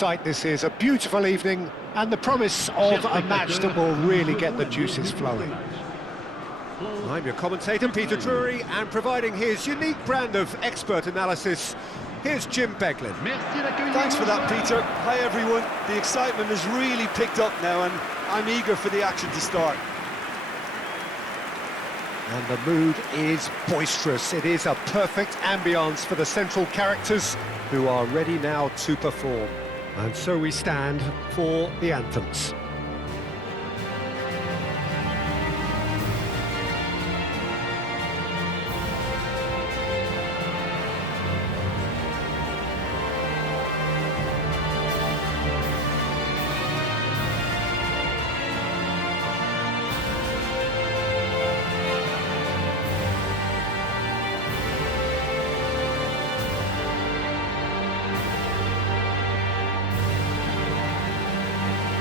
sight this is, a beautiful evening, and the promise of a match that will really get the juices flowing. I'm your commentator, Peter Drury, and providing his unique brand of expert analysis, here's Jim Beglin. Thanks for that, Peter. Hi, everyone. The excitement has really picked up now, and I'm eager for the action to start. And the mood is boisterous. It is a perfect ambience for the central characters who are ready now to perform. And so we stand for the anthems.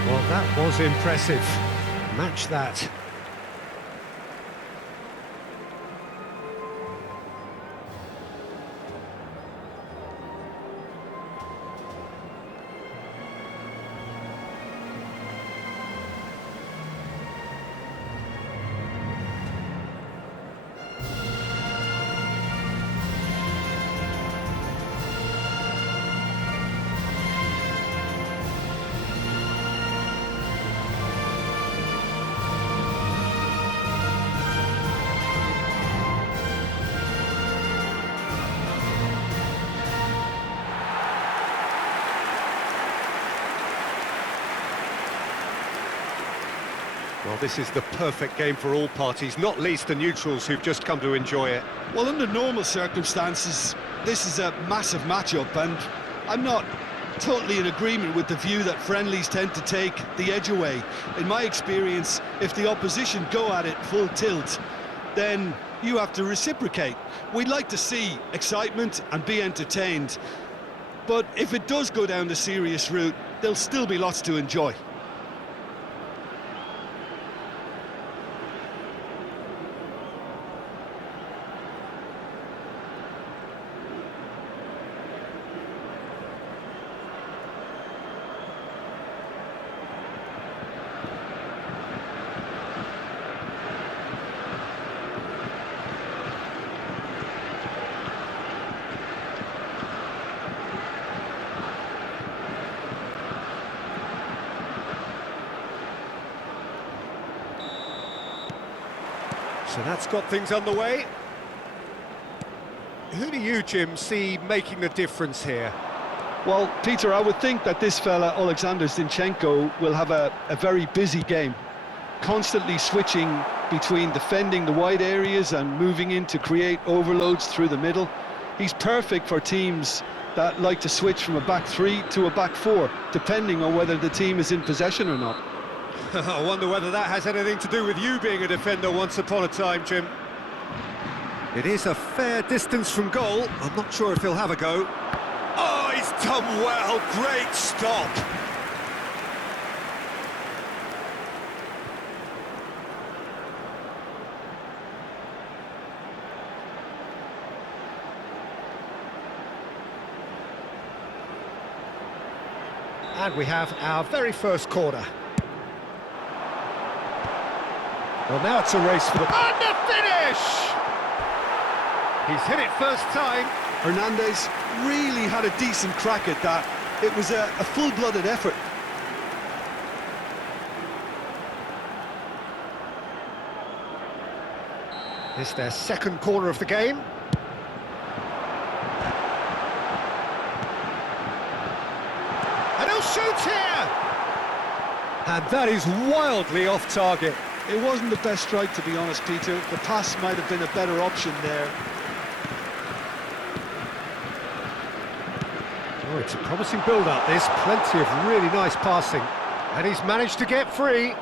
Well, that was impressive. Match that. Well, this is the perfect game for all parties, not least the neutrals who've just come to enjoy it. Well, under normal circumstances, this is a massive matchup, and I'm not totally in agreement with the view that friendlies tend to take the edge away. In my experience, if the opposition go at it full tilt, then you have to reciprocate. We'd like to see excitement and be entertained, but if it does go down the serious route, there'll still be lots to enjoy. So that's got things underway. Who do you, Jim, see making the difference here? Well, Peter, I would think that this fella, Alexander Zinchenko, will have a very busy game, constantly switching between defending the wide areas and moving in to create overloads through the middle. He's perfect for teams that like to switch from a back three to a back four, depending on whether the team is in possession or not. I wonder whether that has anything to do with you being a defender once upon a time, Jim. It is a fair distance from goal. I'm not sure if he'll have a go. Oh, he's done well. Great stop. And we have our very first corner. Well, now it's a race for the... And the finish! He's hit it first time. Hernandez really had a decent crack at that. It was a full-blooded effort. It's their second corner of the game. And he'll shoot here! And that is wildly off target. It wasn't the best strike, to be honest, Peter. The pass might have been a better option there. Oh, it's a promising build-up, this. Plenty of really nice passing. And he's managed to get free.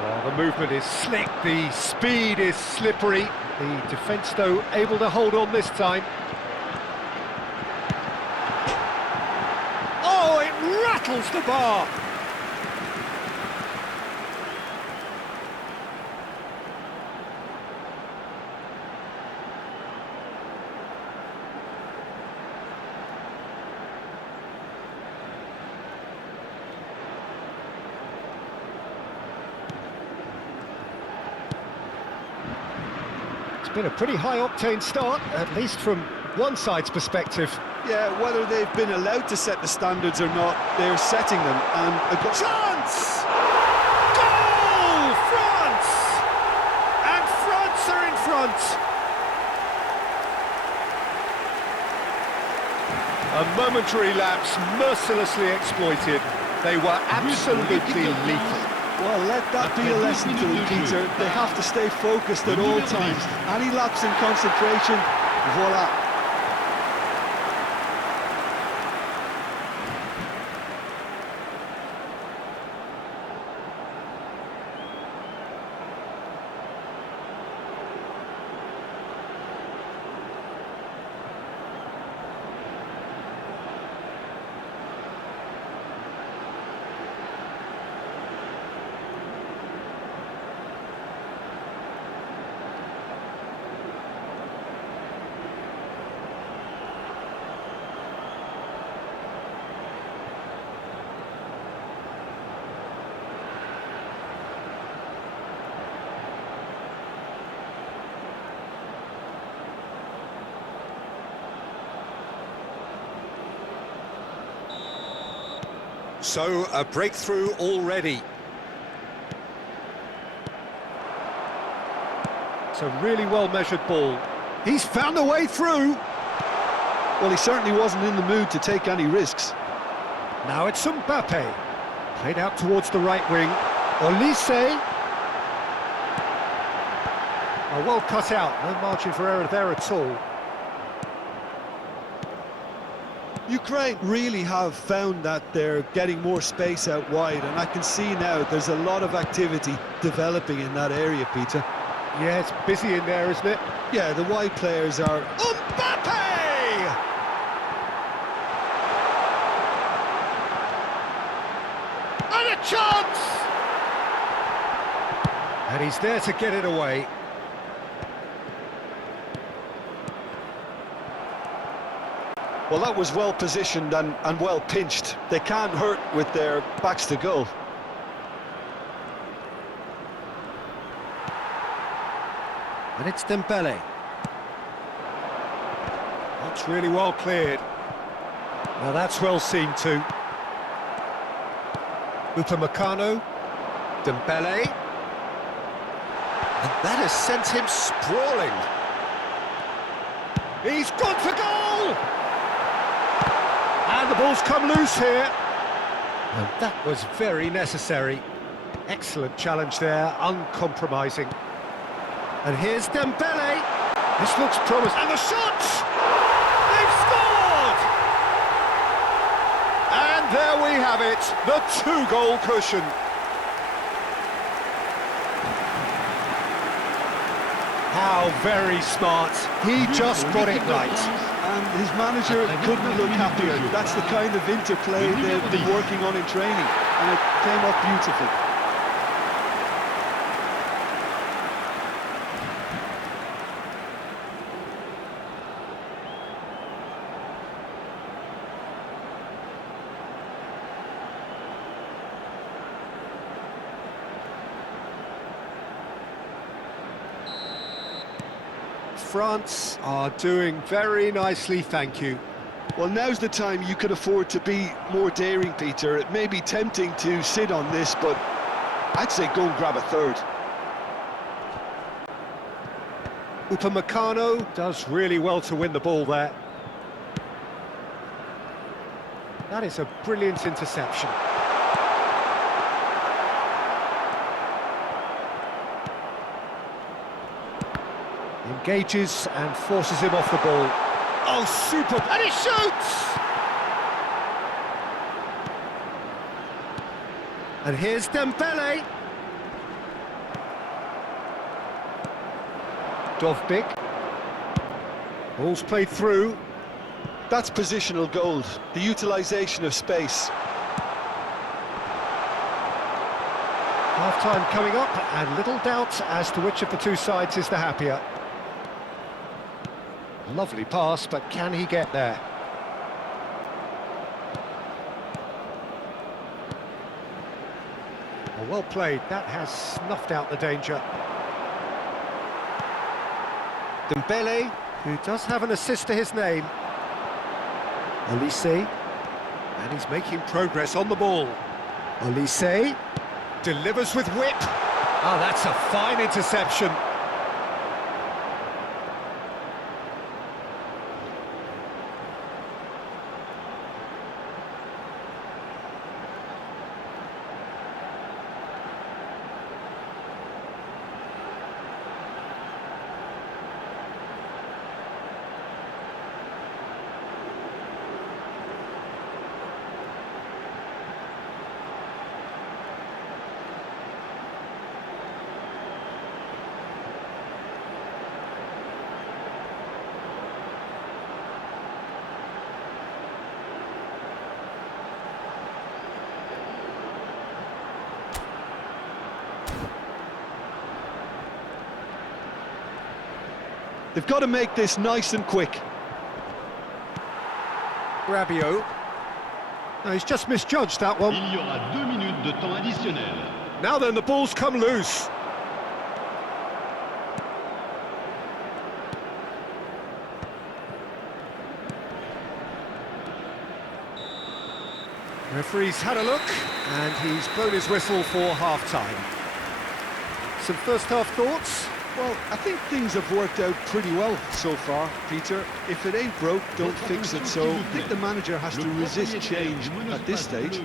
Well, the movement is slick, the speed is slippery. The defence, though, able to hold on this time. Oh, it rattles the bar! been a pretty high-octane start, at least from one side's perspective. Yeah, whether they've been allowed to set the standards or not, they're setting them, and a Chance! Goal! France! And France are in front! A momentary lapse, mercilessly exploited. They were absolutely lethal. Well, let that be a lesson to them, Peter. They have to stay focused at all times. Any lapse in concentration, voila. So, a breakthrough already. It's a really well-measured ball. He's found a way through. Well, he certainly wasn't in the mood to take any risks. Now it's Mbappe. Played out towards the right wing. Olise. Oh, well cut out. No margin for error there at all. Ukraine really have found that they're getting more space out wide, and I can see now there's a lot of activity developing in that area, Peter. Yeah, it's busy in there, isn't it? Yeah, the wide players are... Mbappe! And a chance! And he's there to get it away. Well, that was well positioned and well pinched. They can't hurt with their backs to goal. And it's Dembele. That's really well cleared. Now that's well seen too. Upamecano. Dembele. And that has sent him sprawling. He's gone for goal! And the ball's come loose here. And that was very necessary. Excellent challenge there, uncompromising. And here's Dembele. This looks promising. And the shot! They've scored! And there we have it, the two-goal cushion. How very smart. He just got it right. And his manager couldn't look happier. That's the kind of interplay they've been working on in training, and it came off beautifully. France are doing very nicely, thank you. Well, now's the time you could afford to be more daring, Peter. It may be tempting to sit on this, but I'd say go and grab a third. Upamecano does really well to win the ball there. That is a brilliant interception. Engages and forces him off the ball. Oh, super! And he shoots! And here's Dembele. Dovbik. Ball's played through. That's positional gold, the utilisation of space. Half-time coming up, and little doubt as to which of the two sides is the happier. Lovely pass, but can he get there? Well played, that has snuffed out the danger. Dembele, who does have an assist to his name. Olise, and he's making progress on the ball. Olise delivers with whip. Oh, that's a fine interception. They've got to make this nice and quick. Rabiot. No, he's just misjudged that one. Il y aura 2 minutes de temps additionnel. Now then, the ball's come loose. Referee's had a look, and he's blown his whistle for half-time. Some first-half thoughts? Well, I think things have worked out pretty well so far, Peter. If it ain't broke, don't fix it. So I think the manager has to resist change at this stage.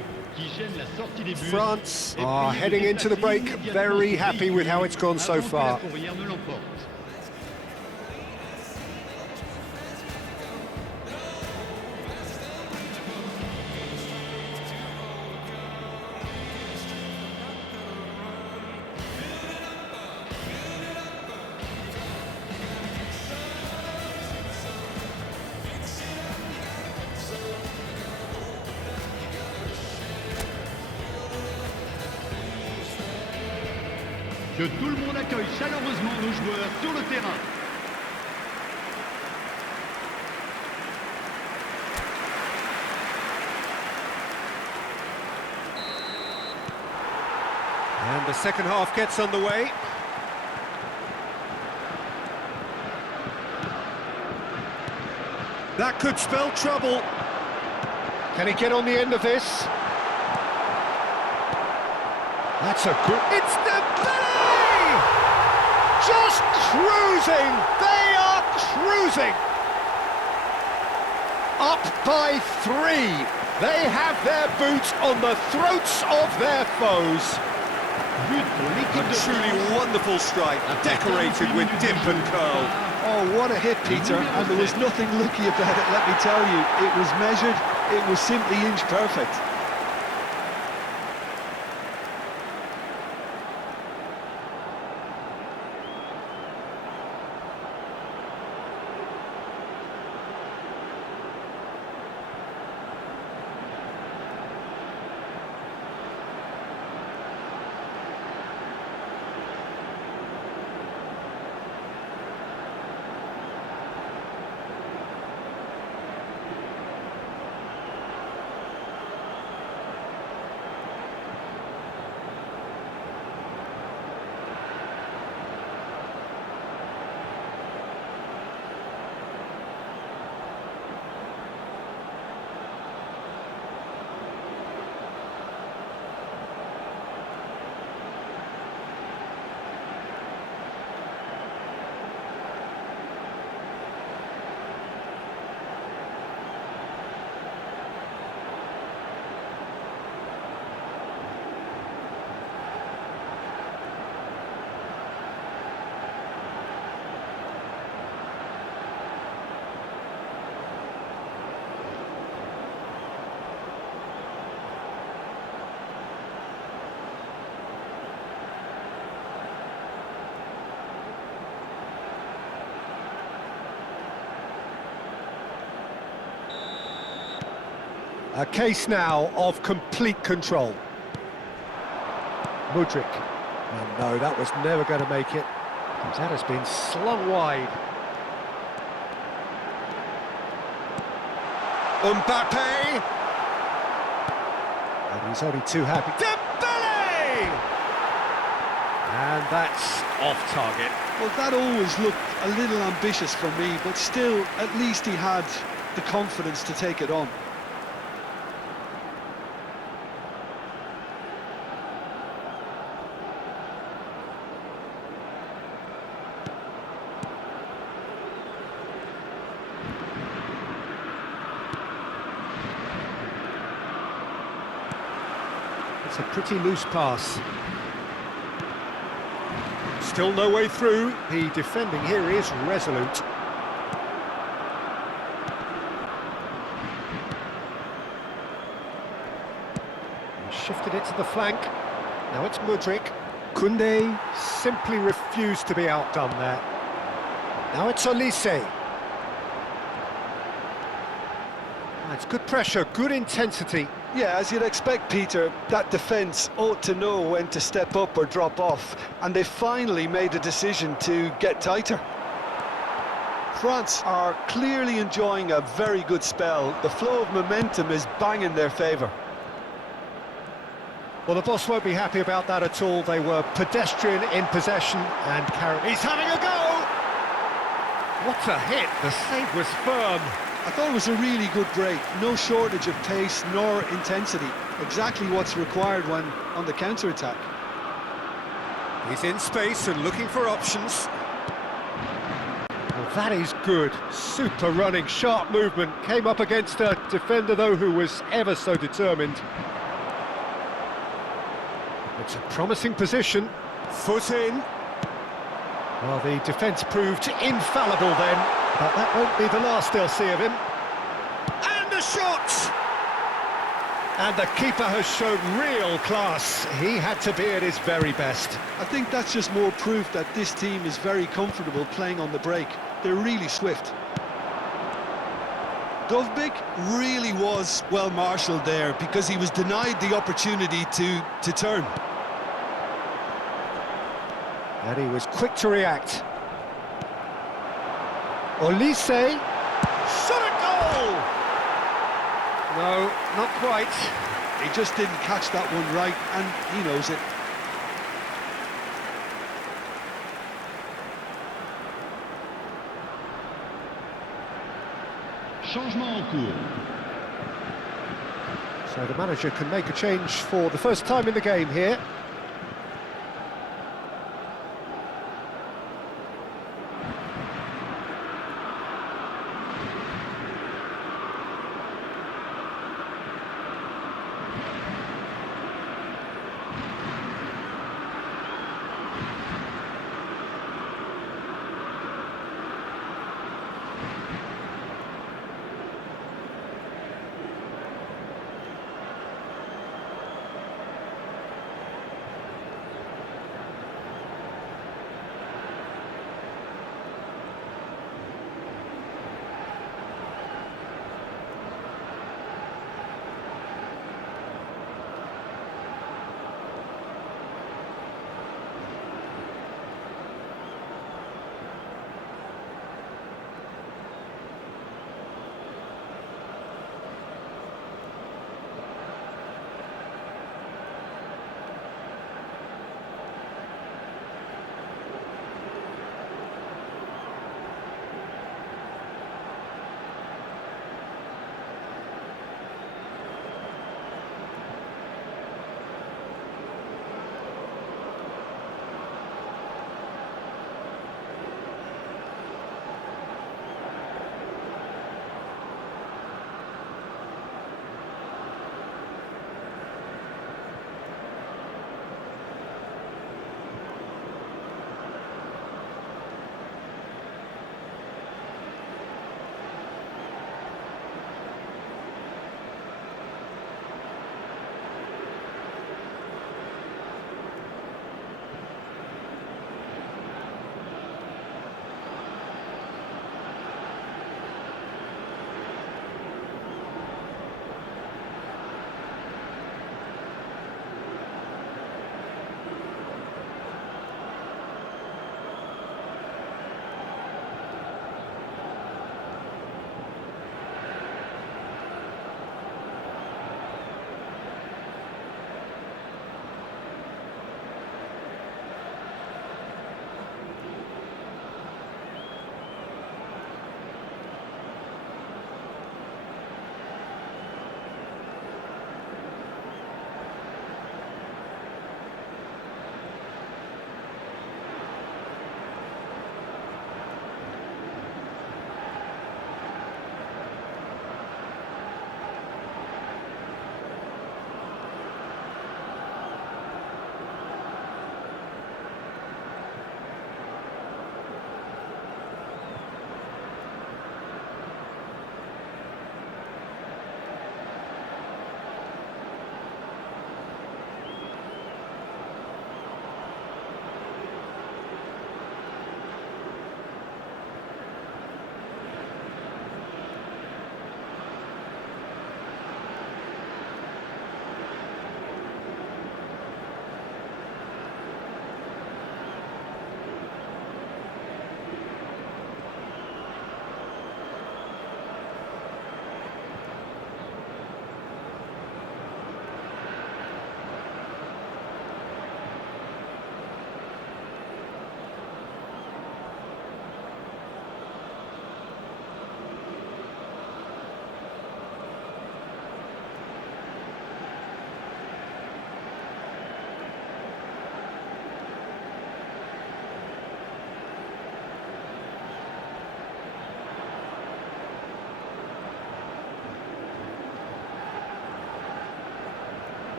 France are heading into the break, very happy with how it's gone so far. Que tout le monde accueille chaleureusement nos joueurs sur le terrain. And the second half gets underway. That could spell trouble. Can he get on the end of this? That's a good... It's Dembele! Just cruising! They are cruising! Up by 3. They have their boots on the throats of their foes. A truly wonderful strike, decorated with dip and curl. Oh, what a hit, Peter. And there was nothing lucky about it, let me tell you. It was measured, it was simply inch perfect. A case now of complete control. Mudryk. Oh no, that was never going to make it. That has been slung wide. Mbappe! And he's only too happy. Dembele! And that's off target. Well, that always looked a little ambitious for me, but still, at least he had the confidence to take it on. It's a pretty loose pass. Still no way through. The defending here is resolute. He shifted it to the flank. Now it's Mudryk. Koundé simply refused to be outdone there. Now it's Olise. It's good pressure, good intensity. Yeah, as you'd expect, Peter, that defence ought to know when to step up or drop off, and they finally made a decision to get tighter. France are clearly enjoying a very good spell. The flow of momentum is bang in their favour. Well, the boss won't be happy about that at all. They were pedestrian in possession and carried. He's having a go! What a hit! The save was firm. I thought it was a really good break. No shortage of pace nor intensity. Exactly what's required when on the counter-attack. He's in space and looking for options. Well, that is good. Super running, sharp movement. Came up against a defender, though, who was ever so determined. It's a promising position. Foot in. Well, the defence proved infallible then, but that won't be the last they'll see of him. And a shot! And the keeper has shown real class. He had to be at his very best. I think that's just more proof that this team is very comfortable playing on the break. They're really swift. Dovbyk really was well marshalled there because he was denied the opportunity to turn. And he was quick to react. Olise. Shot a goal! No, not quite. He just didn't catch that one right, and he knows it. Changement en cours. So the manager can make a change for the first time in the game here.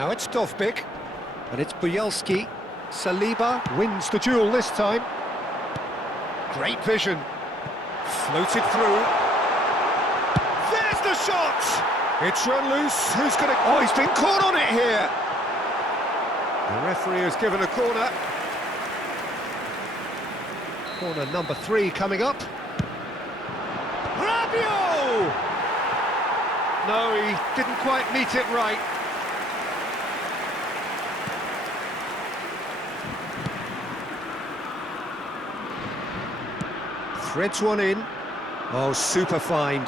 Now it's Dovbik, and it's Buyelski. Saliba wins the duel this time. Great vision. Floated through. There's the shot! It's run loose. Who's going to... Oh, he's been caught on it here! The referee has given a corner. Corner number 3 coming up. Rabiot! No, he didn't quite meet it right. Threads one in. Oh, super find.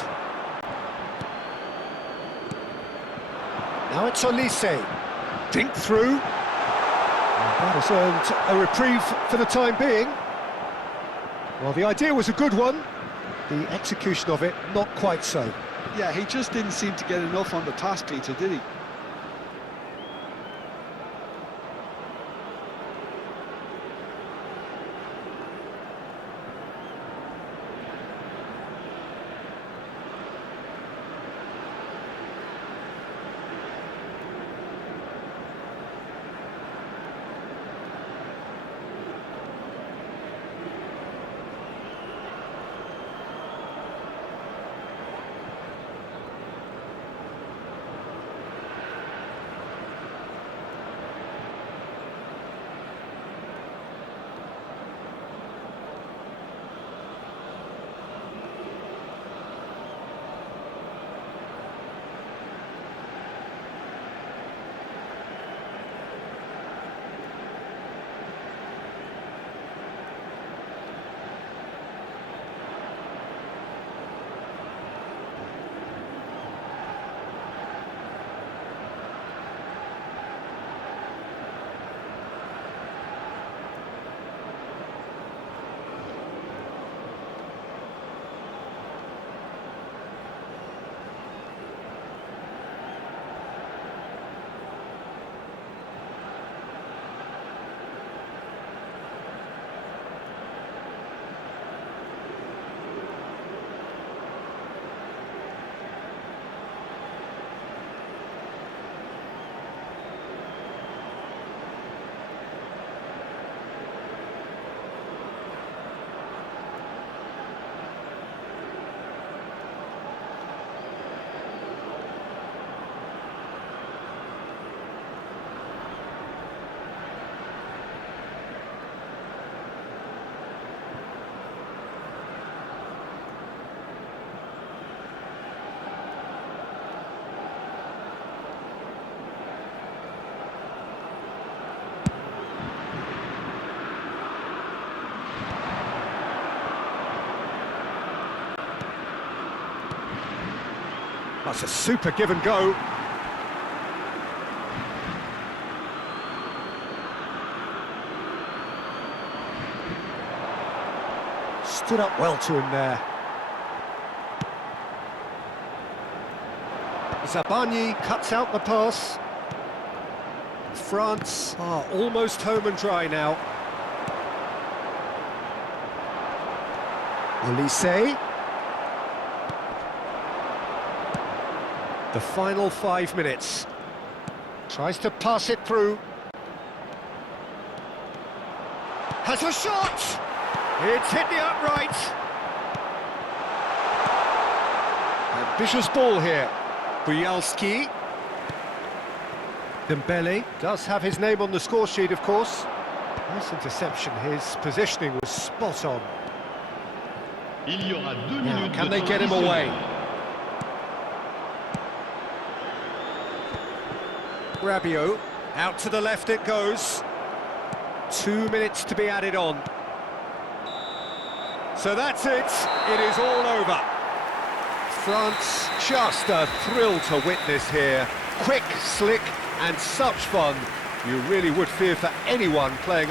Now it's Olise. Dink through. And that has earned a reprieve for the time being. Well, the idea was a good one. The execution of it, not quite so. Yeah, he just didn't seem to get enough on the pass, Peter, did he? That's a super give and go. Stood up well to him there. Zabani cuts out the pass. France are almost home and dry now. Olise. The final 5 minutes. Tries to pass it through. Has a shot! It's hit the upright. Ambitious ball here. Buyelski. Dembele does have his name on the score sheet, of course. Nice interception. His positioning was spot on. Il y aura 2 Now, minutes can de they temps get him away? additionnel. Rabiot, out to the left it goes. 2 minutes to be added on. So that's it, it is all over. France, just a thrill to witness here. Quick, slick and such fun. You really would fear for anyone playing up